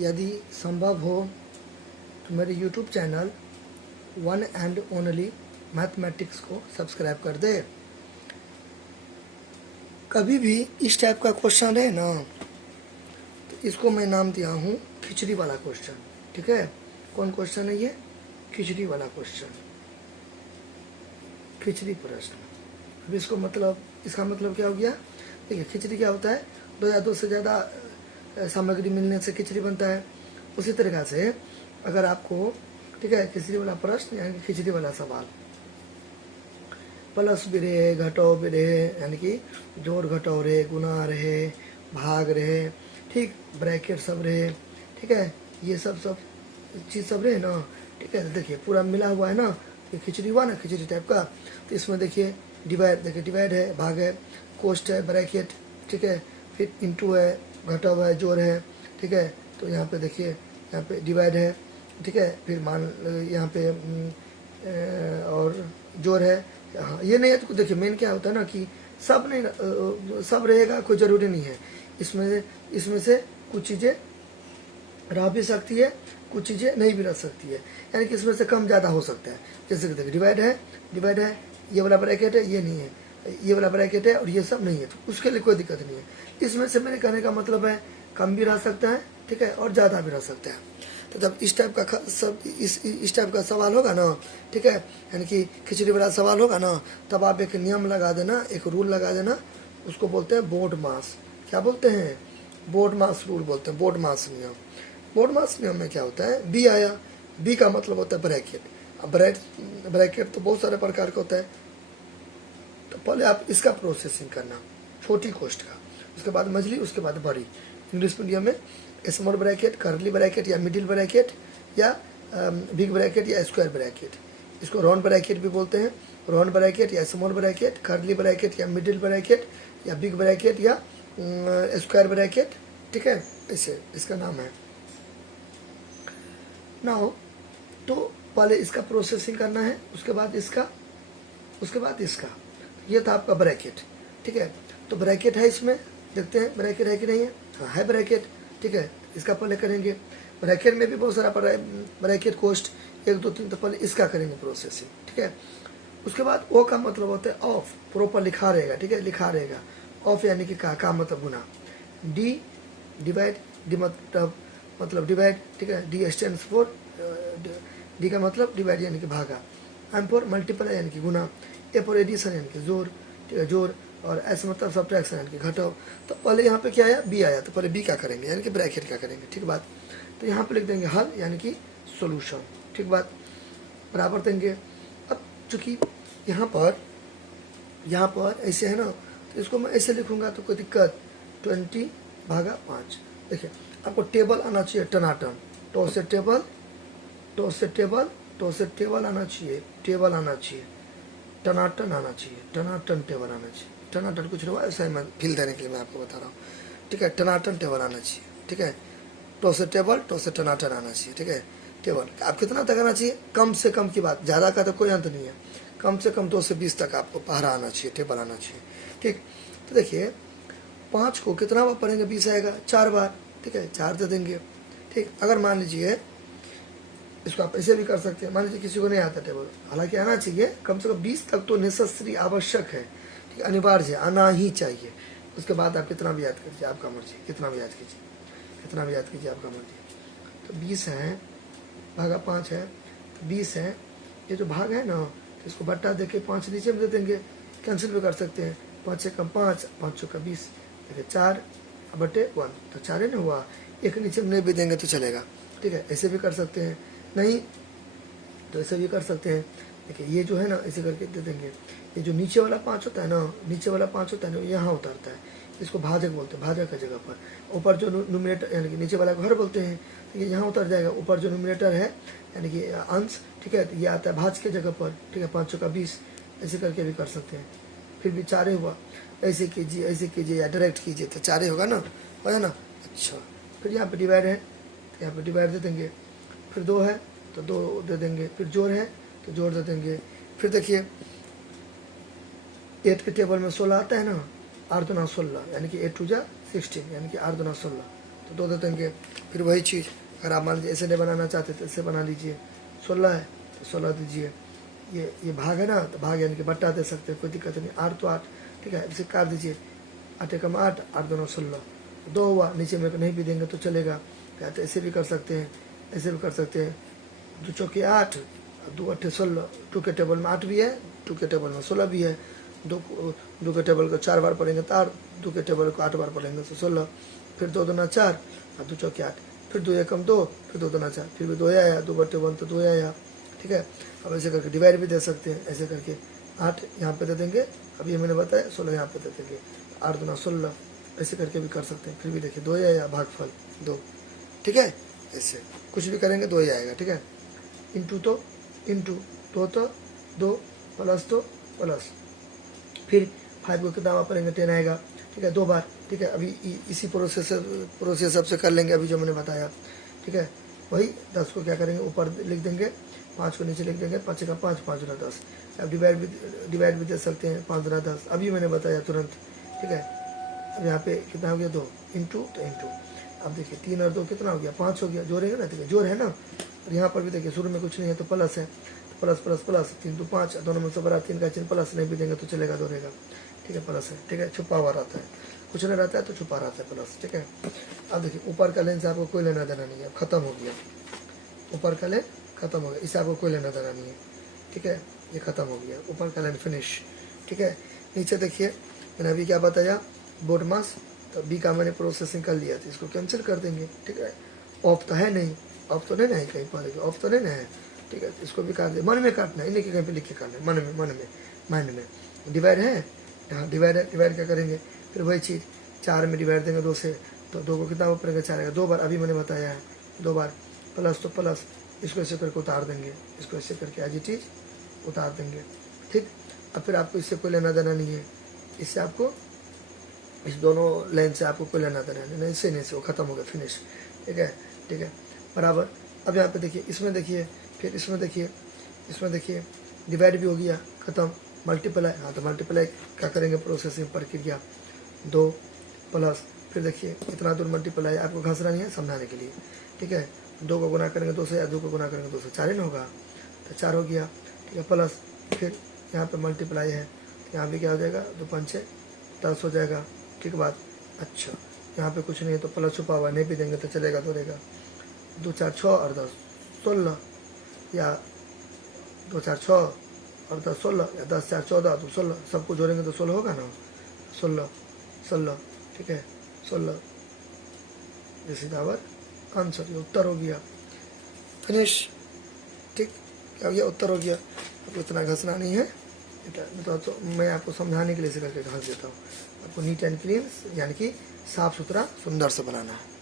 यदि संभव हो तो मेरे YouTube channel one and only mathematics को सब्सक्राइब कर दे। कभी भी इस टाइप का क्वेश्चन है ना, तो इसको मैं नाम दिया हूँ खिचड़ी वाला क्वेश्चन। ठीक है, कौन क्वेश्चन है ये? खिचड़ी वाला क्वेश्चन, खिचड़ी प्रश्न। अब इसको मतलब, इसका मतलब क्या हो गया? देखिए, खिचड़ी क्या होता है? दो या दो से ज़्यादा सामग्री मिलने से खिचड़ी बनता है। उसी तरीक़ा से अगर आपको, ठीक है, खिचड़ी वाला प्रश्न यानी कि खिचड़ी वाला सवाल, प्लस भी रहे, घटाव भी रहे, यानी कि जोड़ घटाव रहे, गुना रहे, भाग रहे, ठीक, ब्रैकेट सब रहे, ठीक है, ये सब चीज़ सब रहे ना। ठीक है, देखिए पूरा मिला हुआ है ना, ये खिचड़ी हुआ ना, खिचड़ी टाइप का। तो इसमें देखिए डिवाइड, देखिए डिवाइड है, भाग है, कोष्ट है, ब्रैकेट, ठीक है, फिर इंटू है, घटाव है, जोड़ है, ठीक है। तो यहाँ पे देखिए, यहाँ पे डिवाइड है, ठीक है, फिर मान यहाँ पे और जोड़ है। हाँ, ये नहीं है तो देखिए मेन क्या होता है ना कि सब नहीं, सब रहेगा कोई ज़रूरी नहीं है। इसमें से कुछ चीज़ें रह भी सकती है, कुछ चीज़ें नहीं भी रह सकती है, यानी कि इसमें से कम ज़्यादा हो सकता है। जैसे कि देखिए डिवाइड है, ये वाला ब्रैकेट है, ये नहीं है, ये वाला ब्रैकेट है और ये सब नहीं है, तो उसके लिए कोई दिक्कत नहीं है। इसमें से मेरे कहने का मतलब है कम भी रह सकता है, ठीक है, और ज़्यादा भी रह सकता है। तो जब इस टाइप का इस टाइप का सवाल होगा ना, ठीक है, यानी कि खिचड़ी वाला सवाल होगा ना, तब आप एक नियम लगा देना, एक रूल लगा देना, उसको बोलते हैं बोर्ड मास। क्या बोलते हैं? बोर्ड मास रूल बोलते हैं, बोर्ड मास नियम। बोर्ड मास नियम में क्या होता है? बी आया, बी का मतलब होता है ब्रैकेट। अब ब्रैकेट तो बहुत सारे प्रकार का होता है, तो पहले आप इसका प्रोसेसिंग करना, छोटी कोष्ट का, उसके बाद मझली, उसके बाद बड़ी। इंग्लिश मीडियम में स्मॉल ब्रैकेट, कर्ली ब्रैकेट या मिडिल ब्रैकेट या बिग ब्रैकेट या स्क्वायर ब्रैकेट, इसको राउंड ब्रैकेट भी बोलते हैं। राउंड ब्रैकेट या स्मॉल ब्रैकेट, कर्ली ब्रैकेट या मिडिल ब्रैकेट या बिग ब्रैकेट या स्क्वायर ब्रैकेट, ठीक है, ऐसे इसका नाम है ना हो। तो पहले इसका प्रोसेसिंग करना है, उसके बाद इसका, उसके बाद इसका। ये था आपका ब्रैकेट, ठीक है। तो ब्रैकेट है, इसमें देखते हैं ब्रैकेट है कि नहीं है। हाँ है ब्रैकेट, ठीक है, इसका पहले करेंगे। ब्रैकेट में भी बहुत सारा ब्रैकेट कोष्ट 1 2 3, तो पहले इसका करेंगे प्रोसेसिंग, ठीक है। उसके बाद ओ का मतलब होता है ऑफ, प्रॉपर लिखा रहेगा, ठीक है, लिखा रहेगा। ऑफ यानी कि का मतलब गुना। डी डिवाइड, डी मतलब डिवाइड, ठीक है, डी स्टैंड्स फॉर, डी का मतलब डिवाइड यानी कि भागा। एम फॉर मल्टीपल यानी कि गुना। ए फॉर एडिशन यानी कि जोड़, ठीक है, जोड़। और एस मतलब सब्ट्रैक्शन यानी कि घटाव। तो पहले यहाँ पे क्या आया? बी आया, तो पहले बी का करेंगे यानी कि ब्रैकेट का करेंगे, ठीक बात। तो यहाँ पे लिख देंगे हल यानी कि सोल्यूशन, ठीक बात, बराबर देंगे। अब चूंकि यहाँ पर ऐसे है ना, तो इसको मैं ऐसे लिखूंगा तो कोई दिक्कत। 20/5। देखिए आपको टेबल आना चाहिए टनाटन, टो से टेबल, टो से टेबल, टो से टेबल आना चाहिए, टेबल आना चाहिए, टनाटन आना चाहिए, टनाटन टेबल आना चाहिए। टनाटन कुछ नहीं हुआ, ऐसा मैं फील देने के लिए मैं आपको बता रहा हूँ, ठीक है। टनाटन टेबल आना चाहिए, ठीक है। टो से टेबल, टो से टनाटन आना चाहिए, ठीक है। टेबल आप कितना तक आना चाहिए? कम से कम की बात, ज़्यादा का तो कोई अंत नहीं है। कम से कम 2 से 20 तक आपको पहरा आना चाहिए, टेबल आना चाहिए, ठीक। तो देखिए 5 को कितना बार पढ़ेंगे? 20 आएगा, 4 बार, ठीक है, 4 दे देंगे, ठीक। अगर मान लीजिए इसको आप ऐसे भी कर सकते हैं, मान लीजिए किसी को नहीं आता टेबल, हालांकि आना चाहिए, कम से कम 20 तक तो नेसेसरी, आवश्यक है, ठीक, अनिवार्य है, आना ही चाहिए। उसके बाद आप कितना भी याद कीजिए, आपका मर्जी, कितना भी याद कीजिए, कितना भी याद कीजिए, आपका मर्जी। तो 20 है भागा 5 है, तो 20 है। ये जो भाग है ना, तो इसको बट्टा दे के 5 नीचे में दे देंगे, कैंसिल भी कर सकते हैं। 5 से कम 5, 5 चौका 20, देखिए 4/1, तो 4 ही ना हुआ। एक नीचे में नहीं भी देंगे तो चलेगा, ठीक है, ऐसे भी कर सकते हैं, नहीं तो ऐसे भी कर सकते हैं। देखिए ये जो है ना, ऐसे करके दे देंगे। ये जो नीचे वाला 5 होता है ना, नीचे वाला 5 होता है ना, यहाँ उतरता है, इसको भाजक बोलते हैं, भाजक का जगह पर। ऊपर जो न्यूमरेटर यानी कि नीचे वाला को हर बोलते हैं, तो ये यहाँ उतर जाएगा। ऊपर जो न्यूमरेटर है यानी कि अंश, ठीक है, तो ये आता है भाज के जगह पर, ठीक है। 5 चौका 20, ऐसे करके भी कर सकते हैं। फिर भी 4 हुआ, ऐसे कीजिए, ऐसे कीजिए या डायरेक्ट कीजिए तो 4 होगा ना, है ना। अच्छा, फिर यहाँ पर डिवाइड है, तो यहाँ पर डिवाइड दे देंगे। फिर 2 है तो 2 दे देंगे। फिर जोड़ है तो जोड़ दे देंगे। फिर देखिए 8 के टेबल में 16 आता है ना, 8 दूना 16 यानी कि 8 2 जा 16 यानी कि 8 दूना 16, तो 2 दे देंगे। फिर वही चीज़ अगर आप मान लीजिए ऐसे नहीं बनाना चाहते तो ऐसे बना लीजिए। 16 है तो 16 दीजिए। ये भाग है ना, तो भाग यानी कि बट्टा दे सकते हैं, कोई दिक्कत नहीं। 8 तो 8, ठीक है, इसे काट दीजिए। 8 एकम 8, 8 दूना 16, 2 हुआ। नीचे में नहीं भी देंगे तो चलेगा, या तो ऐसे भी कर सकते हैं, ऐसे भी कर सकते हैं। 2 चौके 8, 2 अट्ठे 16। 2 के टेबल में 8 भी है, 2 के टेबल में 16 भी है। 2 के टेबल को 4 बार पढ़ेंगे तो 8, 2 के टेबल को 8 बार पढ़ेंगे तो 16। फिर 2 दूना 4 और 2 चौके 8, फिर 2 एकम 2, फिर 2 दूना 4, फिर भी 2 आया। 2 बट्टे 1 तो 2 आया, ठीक है। अब ऐसे करके डिवाइड भी दे सकते हैं, ऐसे करके 8 यहाँ पे दे देंगे। अब ये मैंने बताया 16 यहाँ पे दे देंगे। 8 दूना 16, ऐसे करके भी कर सकते हैं। फिर भी देखिए 2 आया, भागफल 2, ठीक है। ऐसे कुछ भी करेंगे 2 ही आएगा, ठीक है। इंटू तो इंटू, 2 तो 2, प्लस तो प्लस। फिर 5 को कितना पढ़ेंगे 10 आएगा, ठीक है, 2 बार, ठीक है। अभी इसी प्रोसेस से कर लेंगे अभी जो मैंने बताया, ठीक है। वही 10 को क्या करेंगे ऊपर लिख देंगे, 5 को नीचे लिख देंगे। 5 का 5, 5 दूना 10। अब डिवाइड भी दे सकते हैं, 5 दूना 10, अभी मैंने बताया तुरंत, ठीक है। अब यहाँ पे कितना हो गया 2, इंटू तो इंटू। अब देखिए 3 और 2 कितना हो गया 5 हो गया, जोड़ेंगे ना, ठीक है, जोड़ है ना। और यहाँ पर भी देखिए शुरू में कुछ नहीं है तो प्लस है, तो प्लस प्लस प्लस, 3 तो 5, दोनों में से बड़ा 3 का चिन्ह प्लस, नहीं भी देंगे तो चलेगा, जोड़ेगा, ठीक है, प्लस है, ठीक है। छुपा हुआ रहता है, कुछ नहीं रहता है तो छुपा रहता है प्लस, ठीक है। अब देखिए ऊपर का लेन से आपको कोई लेना देना नहीं है, खत्म हो गया। ऊपर का लेन खत्म हो गया, इससे आपको कोई लेना देना नहीं है, ठीक है। ये खत्म हो गया, ऊपर का लाइन फिनिश, ठीक है। नीचे देखिए मैंने अभी क्या बताया, बोर्ड मास, तो बी का मैंने प्रोसेसिंग कर लिया था, इसको कैंसिल कर देंगे, ठीक है। ऑफ तो है नहीं, ऑफ तो नहीं ना है कहीं पर, ऑफ तो नहीं ना है, ठीक है। इसको भी काट दे, मन में काटना है, इन्हीं के कहीं पे लिख के काटना है, माइंड में। डिवाइड है, हाँ डिवाइड है, डिवाइड क्या करेंगे, फिर वही चीज़ 4 में डिवाइड देंगे 2 से, तो 2 को कितना पड़ेगा 4 आएगा। 2 बार अभी मैंने बताया है, 2 बार प्लस तो प्लस, इसको ऐसे करके उतार देंगे, इसको ऐसे करके एज इट इज उतार देंगे, ठीक। अब फिर आपको इससे कोई लेना देना नहीं है, इससे आपको इस दोनों लाइन से आपको कोई लेना देना नहीं, इससे नहीं, से वो खत्म हो गया, फिनिश, ठीक है, ठीक है, बराबर। अब यहाँ पे देखिए, इसमें देखिए, फिर इसमें देखिए, इसमें देखिए डिवाइड भी हो गया, खत्म। मल्टीप्लाई, हाँ तो मल्टीप्लाई क्या करेंगे, प्रोसेसिंग प्रक्रिया 2 प्लस, फिर देखिए इतना दूर मल्टीप्लाई, आपको घंसना नहीं है समझाने के लिए, ठीक है। 2 को गुना करेंगे 2 से, या 2 को गुना करेंगे 2 से, 4 ही ना होगा, तो 4 हो गया, ठीक है, प्लस। फिर यहाँ पे मल्टीप्लाई है, यहाँ भी क्या हो जाएगा, 2 5 10 हो जाएगा, ठीक बात। अच्छा यहाँ पे कुछ नहीं है तो प्लस छुपा हुआ, नहीं भी देंगे तो चलेगा, दौड़ेगा। 2 4 6 और 10 16, या 2 4 6 और 10 16, या 10 4 14 तो 16, सबको जोड़ेंगे तो 16 होगा ना, 16 16, ठीक है, 16। दिस इज आवर आंसर, ये उत्तर हो गया, फिनिश, ठीक। क्या हो गया, उत्तर हो गया। आपको इतना घसना नहीं है, तो मैं आपको समझाने के लिए इसे करके घस देता हूँ। आपको नीट एंड क्लीन यानी कि साफ सुथरा सुंदर से बनाना है।